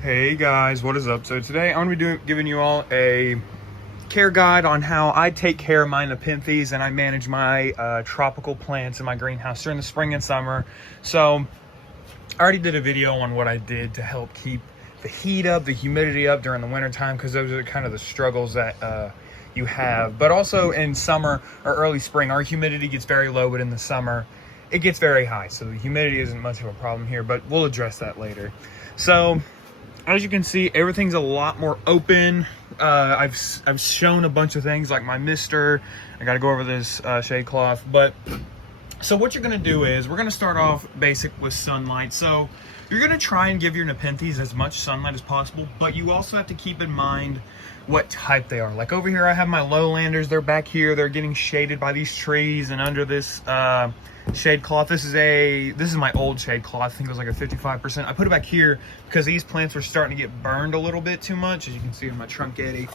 Hey guys, what is up? So today I'm going to be giving you all a care guide on how I take care of my nepenthes and I manage my tropical plants in my greenhouse during the spring and summer. So I already did a video on what I did to help keep the heat up, the humidity up during the winter time, because those are kind of the struggles that you have. But also in summer or early spring, our humidity gets very low, but in the summer it gets very high. So the humidity isn't much of a problem here, but we'll address that later. So as you can see, everything's a lot more open. I've shown a bunch of things like my mister. I got to go over this shade cloth. But so what you're going to do is we're going to start off basic with sunlight. So you're going to try and give your nepenthes as much sunlight as possible, but you also have to keep in mind what type they are. Like over here, I have my lowlanders. They're back here. They're getting shaded by these trees and under this shade cloth. This is my old shade cloth. I think it was like a 55%. I put it back here because these plants were starting to get burned a little bit too much. As you can see in my truncaty,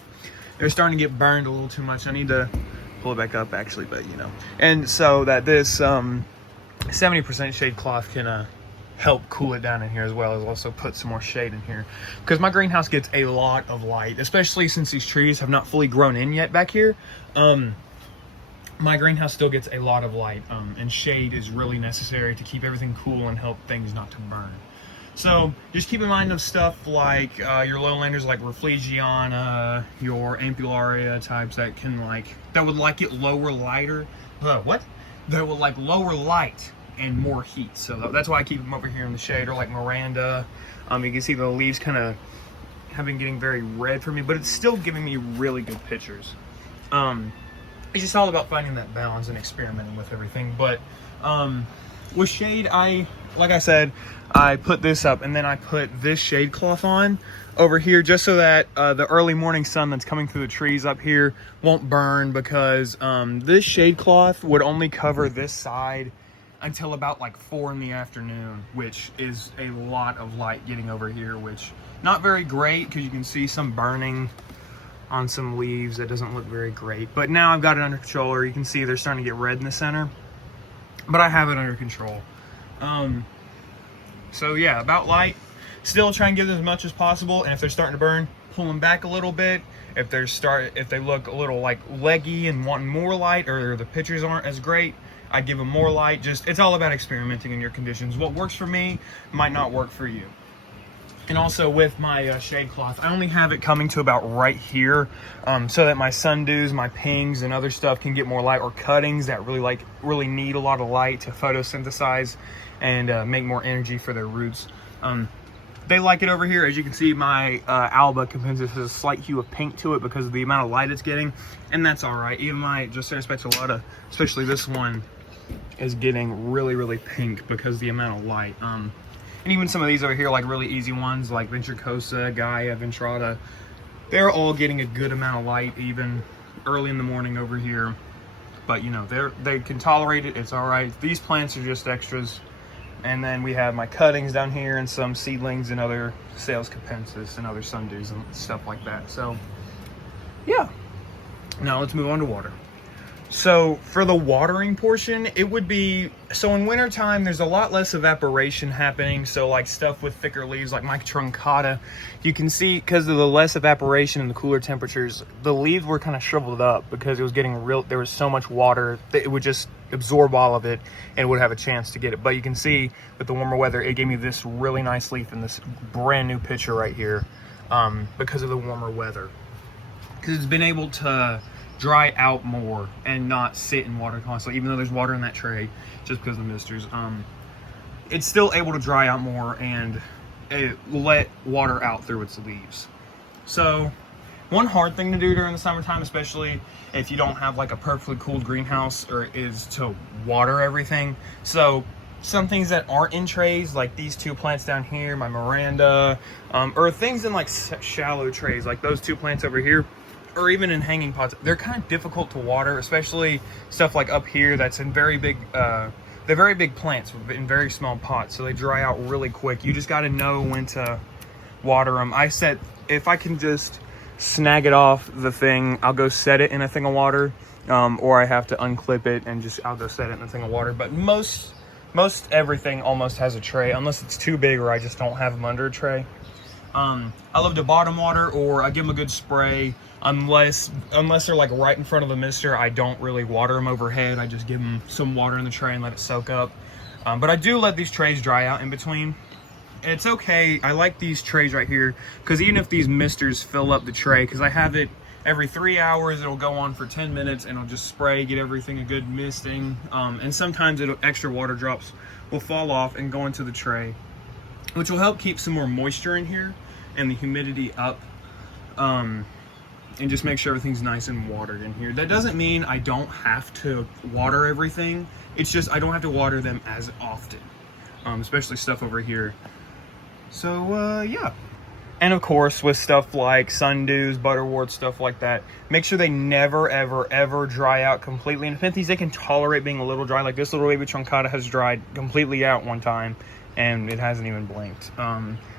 they're starting to get burned a little too much. I need to pull it back up actually, but you know. And so that this 70% shade cloth can help cool it down in here, as well as also put some more shade in here, because my greenhouse gets a lot of light, especially since these trees have not fully grown in yet back here. My greenhouse still gets a lot of light, and shade is really necessary to keep everything cool and help things not to burn. So just keep in mind of stuff like your lowlanders, like Rafflegiana, your Ampullaria types that would like it lower lighter. That would like lower light and more heat. So that's why I keep them over here in the shade. Or like Miranda, you can see the leaves kind of have been getting very red for me, but it's still giving me really good pictures. It's just all about finding that balance and experimenting with everything. But with shade, like I said, I put this up and then I put this shade cloth on over here just so that the early morning sun that's coming through the trees up here won't burn, because this shade cloth would only cover this side until about like 4 in the afternoon, which is a lot of light getting over here, which not very great, because you can see some burning on some leaves. That doesn't look very great, but now I've got it under control. Or you can see they're starting to get red in the center, but I have it under control. So yeah, about light, still try and give them as much as possible, and if they're starting to burn, pull them back a little bit. If they look a little like leggy and wanting more light, or the pictures aren't as great, I give them more light. It's all about experimenting in your conditions. What works for me might not work for you. And also with my shade cloth, I only have it coming to about right here, so that my sundews, my pings, and other stuff can get more light, or cuttings that really need a lot of light to photosynthesize and make more energy for their roots. They like it over here. As you can see, my Alba Capensis has a slight hue of pink to it because of the amount of light it's getting, and that's all right. Even my Drosera speculata, especially this one, is getting really pink because of the amount of light. And even some of these over here, like really easy ones like Ventricosa, Gaia, Ventrata, they're all getting a good amount of light even early in the morning over here. But you know, they can tolerate it. It's all right. These plants are just extras. And then we have my cuttings down here and some seedlings and other Sales Capensis and other sundews and stuff like that. So yeah, now let's move on to water. So for the watering portion, it would be, so in wintertime, there's a lot less evaporation happening. So like stuff with thicker leaves, like my truncata, you can see because of the less evaporation and the cooler temperatures, the leaves were kind of shriveled up because it was getting there was so much water that it would just absorb all of it and would have a chance to get it. But you can see with the warmer weather, it gave me this really nice leaf in this brand new picture right here, because of the warmer weather. Because it's been able to dry out more and not sit in water constantly, even though there's water in that tray, just because of the misters. It's still able to dry out more and let water out through its leaves. So one hard thing to do during the summertime, especially if you don't have like a perfectly cooled greenhouse, is to water everything. So some things that aren't in trays, like these two plants down here, my Miranda, or things in like shallow trays, like those two plants over here, or even in hanging pots, they're kind of difficult to water, especially stuff like up here that's in very big, they're very big plants in very small pots, so they dry out really quick. You just got to know when to water them. If I can just snag it off the thing, I'll go set it in a thing of water, or I have to unclip it and I'll go set it in a thing of water. But most everything almost has a tray, unless it's too big or I just don't have them under a tray. I love to bottom water, or I give them a good spray. Unless they're like right in front of the mister, I don't really water them overhead. I just give them some water in the tray and let it soak up. But I do let these trays dry out in between. It's okay. I like these trays right here because even if these misters fill up the tray, because I have it every 3 hours, it'll go on for 10 minutes and I'll just spray, get everything a good misting. And sometimes extra water drops will fall off and go into the tray, which will help keep some more moisture in here and the humidity up. And just make sure everything's nice and watered in here. That doesn't mean I don't have to water everything. It's just I don't have to water them as often, especially stuff over here. So yeah. And of course, with stuff like sundews, butterworts, stuff like that, make sure they never, ever, ever dry out completely. And Nepenthes, they can tolerate being a little dry. Like this little baby truncata has dried completely out one time, and it hasn't even blinked.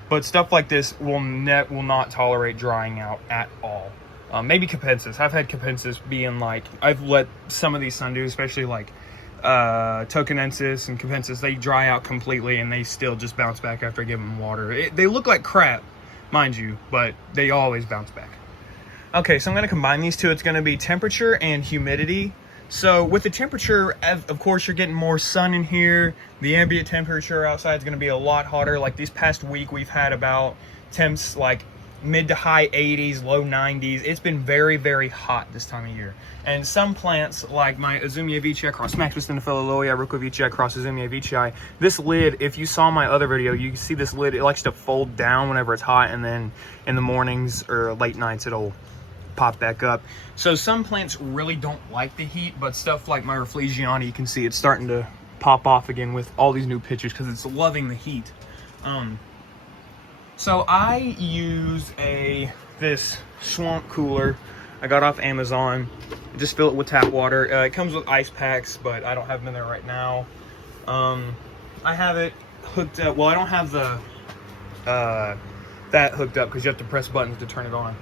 But stuff like this will not tolerate drying out at all. Maybe capensis. I've had capensis being like, I've let some of these sundews, especially like tokenensis and capensis, they dry out completely and they still just bounce back after I give them water. They look like crap, mind you, but they always bounce back. Okay, so I'm going to combine these two. It's going to be temperature and humidity. So with the temperature, of course, you're getting more sun in here. The ambient temperature outside is going to be a lot hotter. Like this past week, we've had about temps like mid to high 80s, low 90s. It's been very, very hot this time of year. And some plants, like my Azumia veitchii cross Maxus Loya, Rucco veitchii cross Azumia veitchii, this lid, if you saw my other video, you can see this lid, it likes to fold down whenever it's hot, and then in the mornings or late nights, it'll pop back up. So some plants really don't like the heat, but stuff like my Rafflesiana, you can see it's starting to pop off again with all these new pitchers because it's loving the heat. So I use this swamp cooler I got off Amazon. Just fill it with tap water. It comes with ice packs, but I don't have them in there right now. I have it hooked up. Well, I don't have the that hooked up because you have to press buttons to turn it on.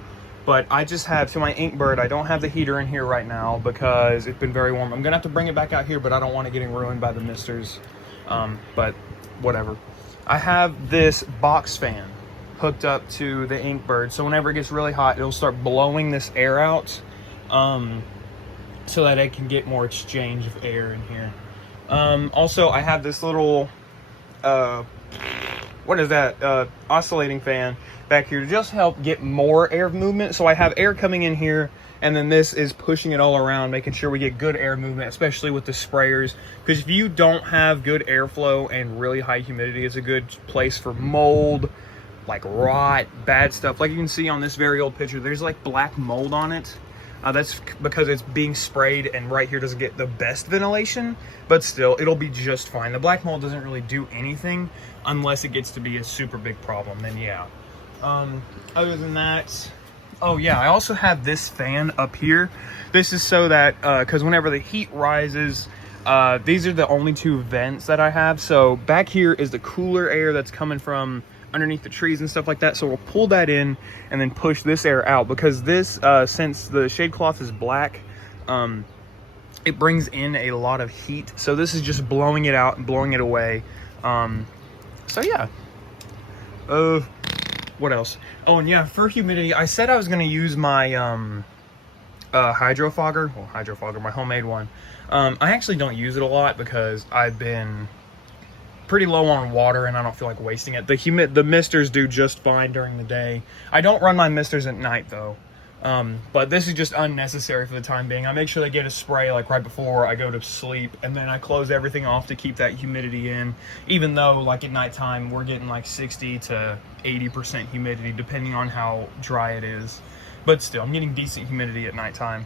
But I just have, to my Inkbird, I don't have the heater in here right now because it's been very warm. I'm gonna have to bring it back out here, but I don't want it getting ruined by the misters. But whatever. I have this box fan hooked up to the Inkbird, so whenever it gets really hot, it'll start blowing this air out, so that it can get more exchange of air in here. Also, I have this little what is that, oscillating fan back here to just help get more air movement. So I have air coming in here, and then this is pushing it all around, making sure we get good air movement, especially with the sprayers. Because if you don't have good airflow and really high humidity, it's a good place for mold, like rot, bad stuff. Like you can see on this very old picture, there's like black mold on it. That's because it's being sprayed, and right here doesn't get the best ventilation, but still, it'll be just fine. The black mold doesn't really do anything unless it gets to be a super big problem, then yeah. Other than that, oh yeah, I also have this fan up here. This is so that, because whenever the heat rises, these are the only two vents that I have. So back here is the cooler air that's coming from underneath the trees and stuff like that. So we'll pull that in and then push this air out, because this, since the shade cloth is black, it brings in a lot of heat. So this is just blowing it out and blowing it away. So yeah. What else? Oh, and yeah, for humidity, I said I was going to use my hydrofogger, my homemade one. I actually don't use it a lot because I've been pretty low on water and I don't feel like wasting it. The misters do just fine during the day. I don't run my misters at night though. But this is just unnecessary for the time being. I make sure they get a spray like right before I go to sleep, and then I close everything off to keep that humidity in, even though like at nighttime we're getting like 60 to 80% humidity depending on how dry it is. But still, I'm getting decent humidity at nighttime.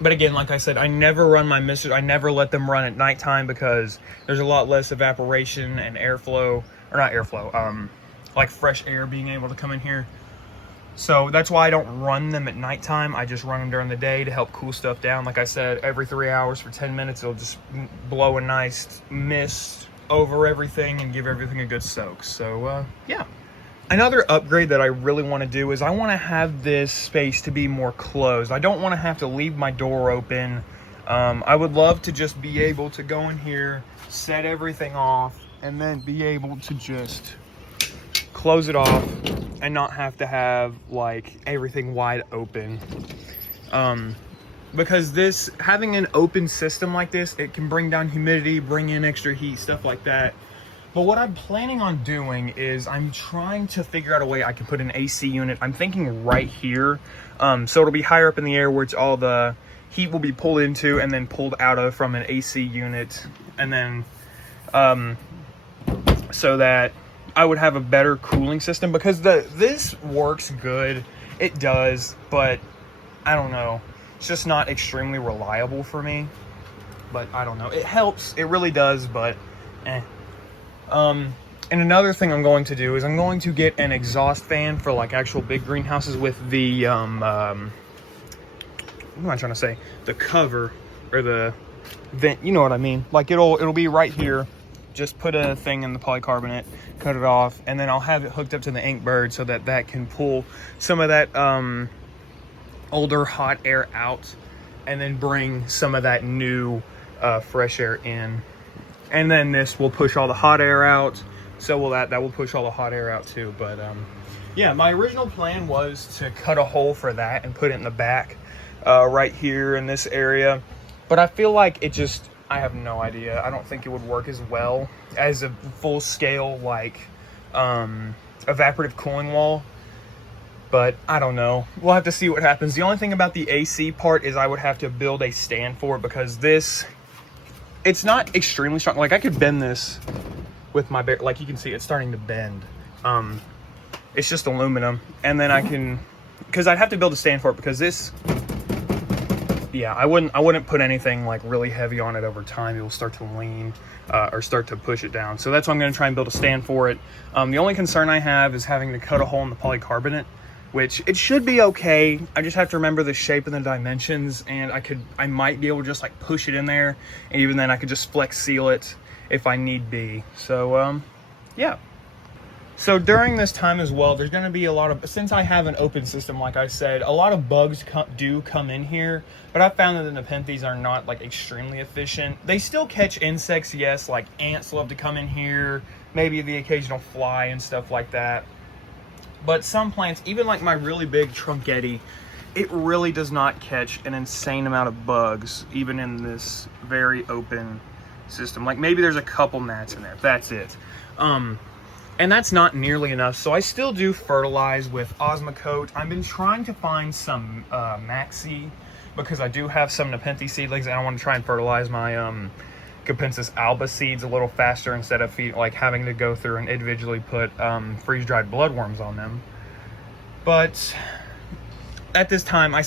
But again, like I said, I never run my misters. I never let them run at nighttime because there's a lot less evaporation and airflow, or not airflow, like fresh air being able to come in here. So that's why I don't run them at nighttime. I just run them during the day to help cool stuff down. Like I said, every 3 hours for 10 minutes, it'll just blow a nice mist over everything and give everything a good soak. So yeah. Another upgrade that I really want to do is I want to have this space to be more closed. I don't want to have to leave my door open. I would love to just be able to go in here, set everything off, and then be able to just close it off and not have to have like everything wide open. Because this, having an open system like this, it can bring down humidity, bring in extra heat, stuff like that. But what I'm planning on doing is I'm trying to figure out a way I can put an AC unit. I'm thinking right here. So it'll be higher up in the air where it's all the heat will be pulled into and then pulled out of from an AC unit. And then, so that I would have a better cooling system, because this works good. It does, but I don't know. It's just not extremely reliable for me. But I don't know. It helps. It really does, but eh. And another thing I'm going to do is I'm going to get an exhaust fan for like actual big greenhouses with the, what am I trying to say? The cover, or the vent, you know what I mean? Like it'll be right here. Just put a thing in the polycarbonate, cut it off, and then I'll have it hooked up to the Inkbird so that that can pull some of that, older hot air out, and then bring some of that new, fresh air in. And then this will push all the hot air out. So will that will push all the hot air out too. But yeah, my original plan was to cut a hole for that and put it in the back, right here in this area. But I feel like it just, I have no idea. I don't think it would work as well as a full scale like evaporative cooling wall. But I don't know. We'll have to see what happens. The only thing about the AC part is I would have to build a stand for it, because this, it's not extremely strong. Like I could bend this with my bare, like you can see it's starting to bend. It's just aluminum, and then I can, because I'd have to build a stand for it, because this, yeah, I wouldn't put anything like really heavy on it over time. It will start to lean, or start to push it down. So that's why I'm going to try and build a stand for it. The only concern I have is having to cut a hole in the polycarbonate, which it should be okay. I just have to remember the shape and the dimensions, and I might be able to just like push it in there, and even then I could just flex seal it if I need be. So yeah. So during this time as well, there's going to be a lot of, since I have an open system, like I said, a lot of bugs do come in here, but I found that the Nepenthes are not like extremely efficient. They still catch insects, yes, like ants love to come in here, maybe the occasional fly and stuff like that. But some plants, even like my really big Trunketti, it really does not catch an insane amount of bugs, even in this very open system. Like maybe there's a couple gnats in there, that's it. And that's not nearly enough. So I still do fertilize with Osmocote. I've been trying to find some Maxi, because I do have some Nepenthe seedlings, and I want to try and fertilize my Capensis alba seeds a little faster, instead of like having to go through and individually put freeze-dried bloodworms on them. But at this time, I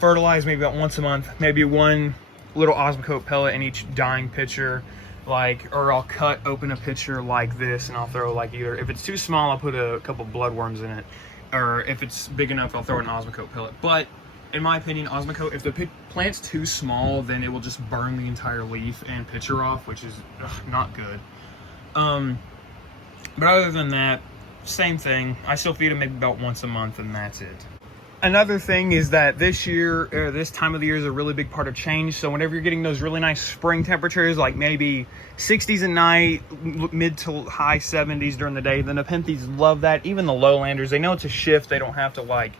fertilize maybe about once a month, maybe one little Osmocote pellet in each dying pitcher, like, or I'll open a pitcher like this, and I'll throw like either, if it's too small, I'll put a couple bloodworms in it, or if it's big enough, I'll throw an Osmocote pellet. But in my opinion, Osmocote, if the plant's too small, then it will just burn the entire leaf and pitcher off, which is not good. But other than that, same thing. I still feed them maybe about once a month, and that's it. Another thing is that this year, or this time of the year, is a really big part of change. So whenever you're getting those really nice spring temperatures, like maybe 60s at night, mid to high 70s during the day, the Nepenthes love that. Even the lowlanders, they know it's a shift. They don't have to like,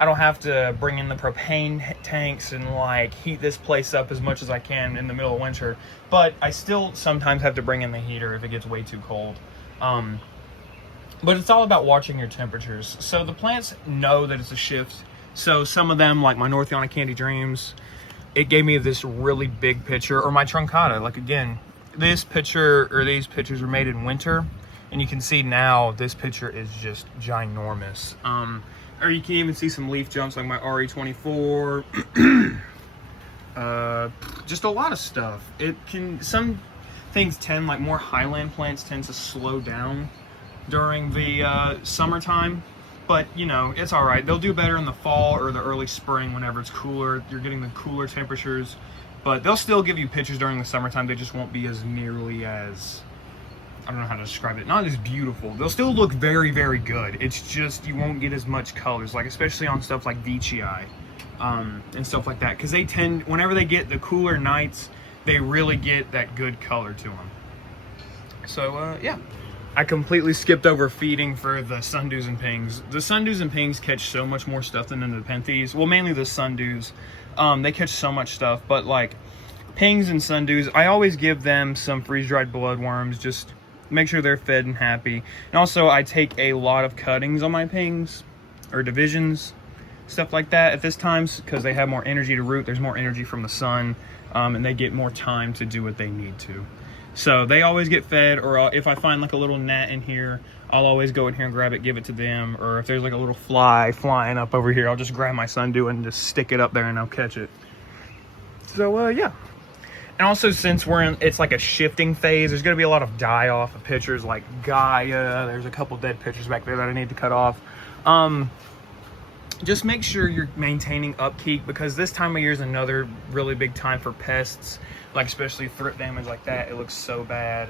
I don't have to bring in the propane tanks and like heat this place up as much as I can in the middle of winter. But I still sometimes have to bring in the heater if it gets way too cold. But it's all about watching your temperatures. So the plants know that it's a shift. So some of them, like my Northiana Candy Dreams, it gave me this really big pitcher, or my Truncata. Like again, this pitcher, or these pitchers were made in winter, and you can see now this pitcher is just ginormous. Or you can even see some leaf jumps like my RE24. Just a lot of stuff. Some things tend, like more highland plants tend to slow down during the summertime, but you know, it's all right. They'll do better in the fall or the early spring whenever it's cooler. You're getting the cooler temperatures, but they'll still give you pictures during the summertime. They just won't be as nearly as, I don't know how to describe it, not as beautiful. They'll still look very, very good. It's just you won't get as much colors, like especially on stuff like Veitchii and stuff like that, because they tend, whenever they get the cooler nights, they really get that good color to them. So yeah. I completely skipped over feeding for the sundews and pings. The sundews and pings catch so much more stuff than the nepenthes. Well, mainly the sundews. They catch so much stuff, but like pings and sundews, I always give them some freeze-dried bloodworms, just make sure they're fed and happy. And also I take a lot of cuttings on my pings, or divisions, stuff like that at this time, because they have more energy to root. There's more energy from the sun, and they get more time to do what they need to. So they always get fed, or if I find like a little gnat in here, I'll always go in here and grab it, give it to them. Or if there's like a little fly flying up over here, I'll just grab my sundew and just stick it up there and I'll catch it. So yeah. And also, since it's like a shifting phase, there's gonna be a lot of die off of pictures like Gaia. There's a couple dead pictures back there that I need to cut off. Just make sure you're maintaining upkeep, because this time of year is another really big time for pests, like especially thrift damage like that. It looks so bad.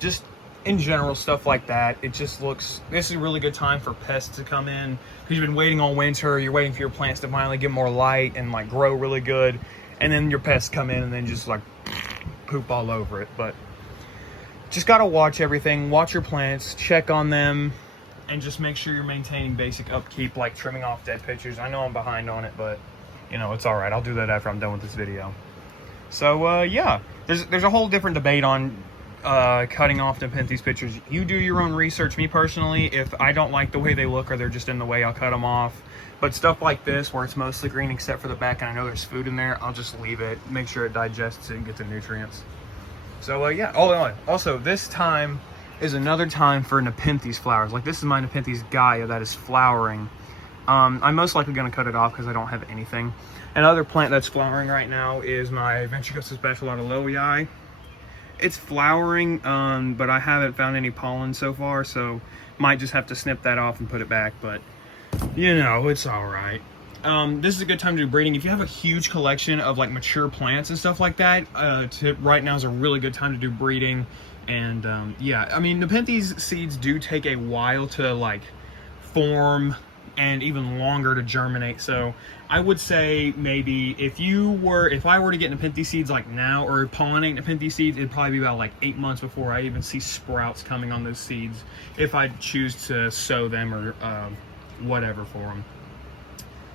Just in general, stuff like that. It just looks, this is a really good time for pests to come in, because you've been waiting on winter, you're waiting for your plants to finally get more light and like grow really good, and then your pests come in and then just like poop all over it. But just gotta watch everything, watch your plants, check on them, and just make sure you're maintaining basic upkeep, like trimming off dead pictures. I know I'm behind on it, but you know, it's all right. I'll do that after I'm done with this video. So yeah, there's a whole different debate on cutting off nepenthes pictures. You do your own research. Me personally, if I don't like the way they look or they're just in the way, I'll cut them off. But stuff like this, where it's mostly green except for the back and I know there's food in there, I'll just leave it, make sure it digests it and gets the nutrients. So yeah, also this time is another time for nepenthes flowers. Like this is my nepenthes Gaia that is flowering. I'm most likely going to cut it off because I don't have anything. Another plant that's flowering right now is my Ventricosa Specialata Lowii. It's flowering, but I haven't found any pollen so far, so might just have to snip that off and put it back, but you know, it's all right. This is a good time to do breeding. If you have a huge collection of like mature plants and stuff like that, right now is a really good time to do breeding. And yeah, I mean, nepenthes seeds do take a while to like form and even longer to germinate. So I would say maybe if I were to get nepenthes seeds like now, or pollinate nepenthes seeds, it'd probably be about like 8 months before I even see sprouts coming on those seeds, if I choose to sow them or whatever for them.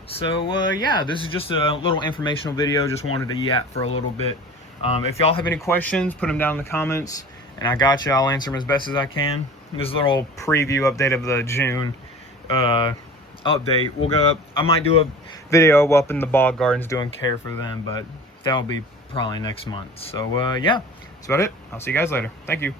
So yeah, this is just a little informational video. Just wanted to yap for a little bit. If y'all have any questions, put them down in the comments, and I got you. I'll answer them as best as I can. This is a little preview update of the June update. We'll go up. I might do a video up in the bog gardens doing care for them, but that'll be probably next month. So yeah, that's about it. I'll see you guys later. Thank you.